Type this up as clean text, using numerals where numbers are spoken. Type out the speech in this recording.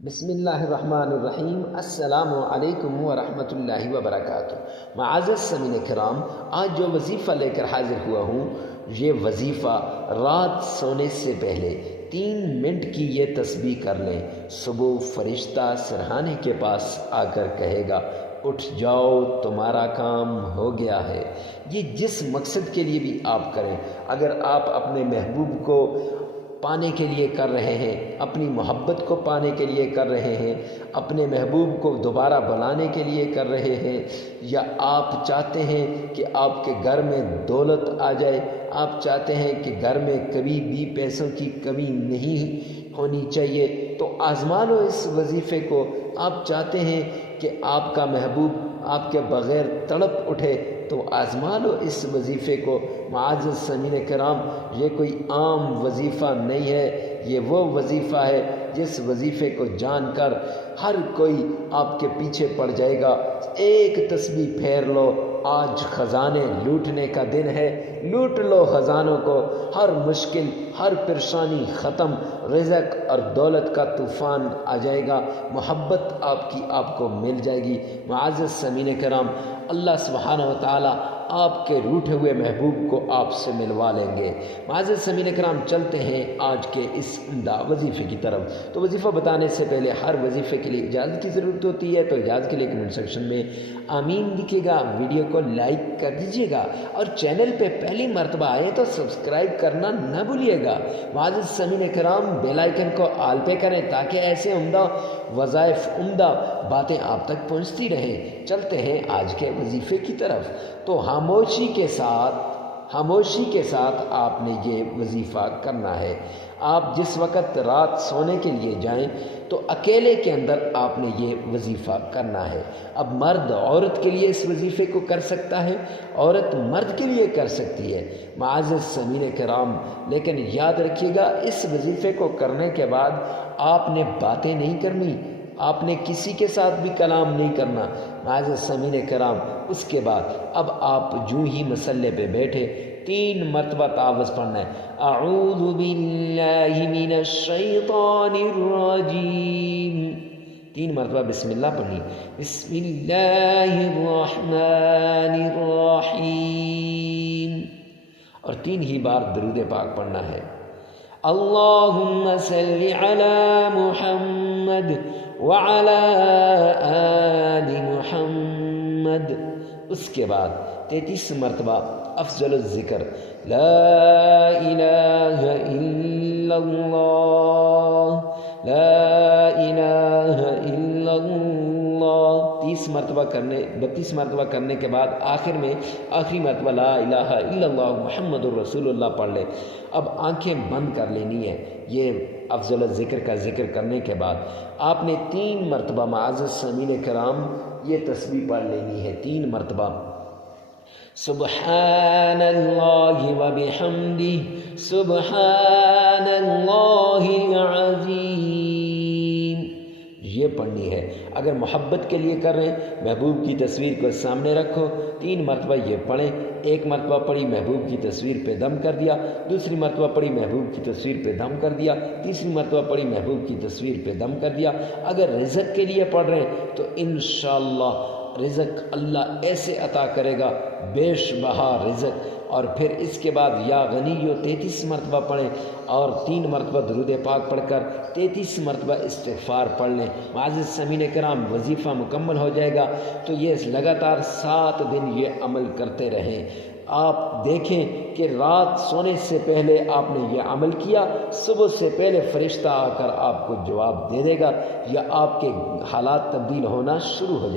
بسم اللہ الرحمن الرحیم۔ السلام علیکم ورحمۃ اللہ وبرکاتہ۔ معزز سامعین کرام، آج جو وظیفہ لے کر حاضر ہوا ہوں، یہ وظیفہ رات سونے سے پہلے 3 منٹ کی یہ تسبیح کر لیں۔ صبح فرشتہ سرہانے کے پاس آ کر کہے گا، اٹھ جاؤ تمہارا کام ہو گیا ہے۔ یہ جس مقصد کے لیے بھی آپ کریں، اگر آپ اپنے محبوب کو پانے کے لیے کر رہے ہیں، اپنی محبت کو پانے کے لیے کر رہے ہیں، اپنے محبوب کو دوبارہ بلانے کے لیے کر رہے ہیں، یا آپ چاہتے ہیں کہ آپ کے گھر میں دولت آ جائے، آپ چاہتے ہیں کہ گھر میں کبھی بھی پیسوں کی کمی نہیں ہونی چاہیے، تو آزما لو اس وظیفے کو۔ آپ چاہتے ہیں کہ آپ کا محبوب آپ کے بغیر تڑپ اٹھے، تو آزما لو اس وظیفے کو۔ معزز سامعین کرام، یہ کوئی عام وظیفہ نہیں ہے، یہ وہ وظیفہ ہے جس وظیفے کو جان کر ہر کوئی آپ کے پیچھے پڑ جائے گا۔ ایک تسبیح پھیر لو، آج خزانے لوٹنے کا دن ہے، لوٹ لو خزانوں کو۔ ہر مشکل، ہر پریشانی ختم، رزق اور دولت کا طوفان آ جائے گا، محبت آپ کی آپ کو مل جائے گی۔ معزز سامعین کرام، اللہ سبحانہ و تعالی آپ کے روٹھے ہوئے محبوب کو آپ سے ملوا لیں گے۔ معزز سامعین کرام، چلتے ہیں آج کے اس عمدہ وظیفے کی طرف۔ تو وظیفہ بتانے سے پہلے ہر وظیفے کے لیے اجازت کی ضرورت ہوتی ہے، تو اجازت کے لیے کمنٹ سیکشن میں آمین لکھیے گا، ویڈیو کو لائک کر دیجیے گا، اور چینل پہ پہلی مرتبہ آئے تو سبسکرائب کرنا نہ بھولیے گا۔ معزز سامعین کرام، بیل آئیکن کو آل پہ کریں تاکہ ایسے عمدہ وظائف، عمدہ باتیں آپ تک پہنچتی رہیں۔ چلتے ہیں آج کے وظیفے کی طرف۔ تو خاموشی کے ساتھ آپ نے یہ وظیفہ کرنا ہے۔ آپ جس وقت رات سونے کے لیے جائیں تو اکیلے کے اندر آپ نے یہ وظیفہ کرنا ہے۔ اب مرد عورت کے لیے اس وظیفے کو کر سکتا ہے، عورت مرد کے لیے کر سکتی ہے۔ معزز سامعین کرام، لیکن یاد رکھیے گا، اس وظیفے کو کرنے کے بعد آپ نے باتیں نہیں کرنی، آپ نے کسی کے ساتھ بھی کلام نہیں کرنا۔ معزز سامعین کرام، اس کے بعد اب آپ جو ہی مصلی پہ بیٹھے 3 مرتبہ تعوذ پڑھنا ہے۔ اعوذ باللہ من الشیطان الرجیم، 3 مرتبہ بسم اللہ پڑھنی، بسم اللہ الرحمن الرحیم، اور 3 ہی بار درود پاک پڑھنا ہے۔ اللہم صل علی محمد وعلی آل محمد۔ اس کے بعد 33 مرتبہ افضل الذکر، لا الہ الا اللہ، لا الہ الا اللہ، 32 مرتبہ کرنے کے بعد آخری مرتبہ لا الہ الا اللہ محمد الرسول اللہ پڑھ لے۔ اب آنکھیں بند کر لینی ہے۔ یہ افضل الذکر کا ذکر کرنے کے بعد آپ نے 3 مرتبہ، معزز سامعین کرام، یہ تسبیح پڑھ لینی ہے 3 مرتبہ۔ سبحان اللہ وبحمدہ، سبحان اللہ العظیم، یہ پڑھنی ہے۔ اگر محبت کے لیے کر رہے ہیں، محبوب کی تصویر کو سامنے رکھو، 3 مرتبہ یہ پڑھیں۔ 1 مرتبہ پڑھی، محبوب کی تصویر پہ دم کر دیا، دوسری مرتبہ پڑھی، محبوب کی تصویر پہ دم کر دیا، تیسری مرتبہ پڑھی، محبوب کی تصویر پہ دم کر دیا۔ اگر رزق کے لیے پڑھ رہے ہیں تو انشاءاللہ رزق اللہ ایسے عطا کرے گا، بیش بہا رزق۔ اور پھر اس کے بعد یا غنیو 33 مرتبہ پڑھیں، اور 3 مرتبہ درود پاک پڑھ کر 33 مرتبہ استغفار پڑھ لیں۔ معزز سامعین کرام، وظیفہ مکمل ہو جائے گا تو یہ لگاتار 7 دن یہ عمل کرتے رہیں۔ آپ دیکھیں کہ رات سونے سے پہلے آپ نے یہ عمل کیا، صبح سے پہلے فرشتہ آ کر آپ کو جواب دے دے گا، یا آپ کے حالات تبدیل ہونا شروع ہو جائے۔